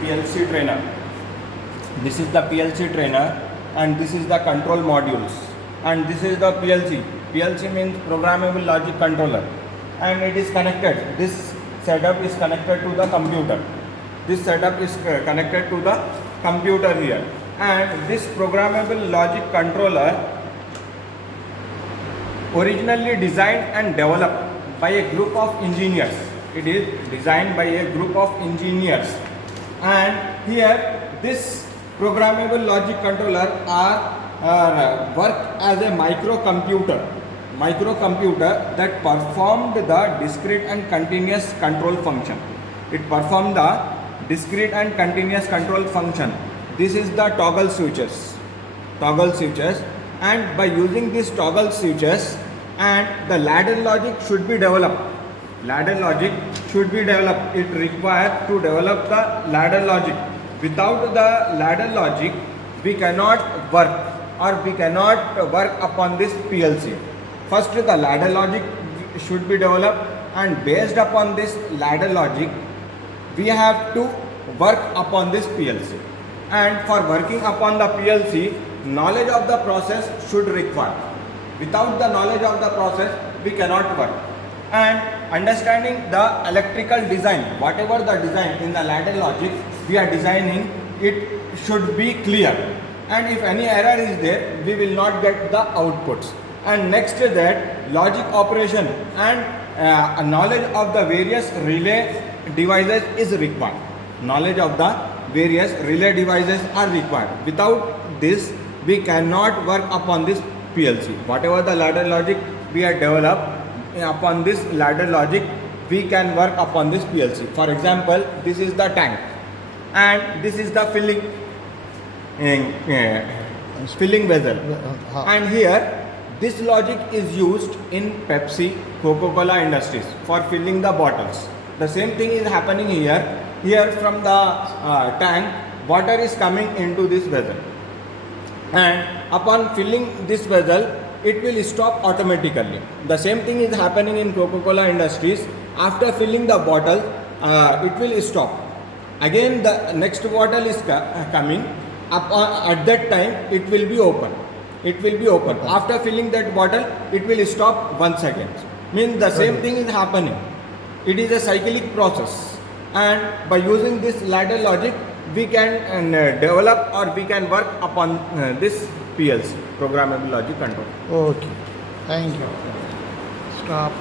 PLC trainer. This is the PLC trainer, and this is the control modules, and this is the PLC. PLC means programmable logic controller, and it is connected. This setup is connected to the computer. This setup is connected to the computer here, and this programmable logic controller originally designed and developed by a group of engineers. It is designed by a group of engineers, and here this programmable logic controller are work as a microcomputer that performed the discrete and continuous control function. It performed the discrete and continuous control function. This is the toggle switches, and by using these toggle switches, and the ladder logic should be developed. It required to develop the ladder logic. Without the ladder logic, we cannot work upon this PLC. First, the ladder logic should be developed, and based upon this ladder logic, we have to work upon this PLC. And for working upon the PLC, knowledge of the process should require. Without the knowledge of the process, we cannot work. And understanding the electrical design, whatever the design in the ladder logic we are designing, it should be clear. And if any error is there, we will not get the outputs. And next to that, logic operation and knowledge of the various relay devices is required. Knowledge of the various relay devices are required. Without this, we cannot work upon this PLC. Whatever the ladder logic we have developed, upon this ladder logic, we can work upon this PLC. For example, this is the tank, and this is the filling vessel. And here, this logic is used in Pepsi, Coca-Cola industries for filling the bottles. The same thing is happening here. Here from the tank, water is coming into this vessel, and upon filling this vessel, it will stop automatically. The same thing is happening in Coca-Cola industries. After filling the bottle, it will stop. Again, the next bottle is coming. At that time, it will be open. After filling that bottle, it will stop once again. Means the same thing is happening. It is a cyclic process. And by using this ladder logic, we can develop or we can work upon this PLC, programmable logic control. Okay. Thank you. Stop.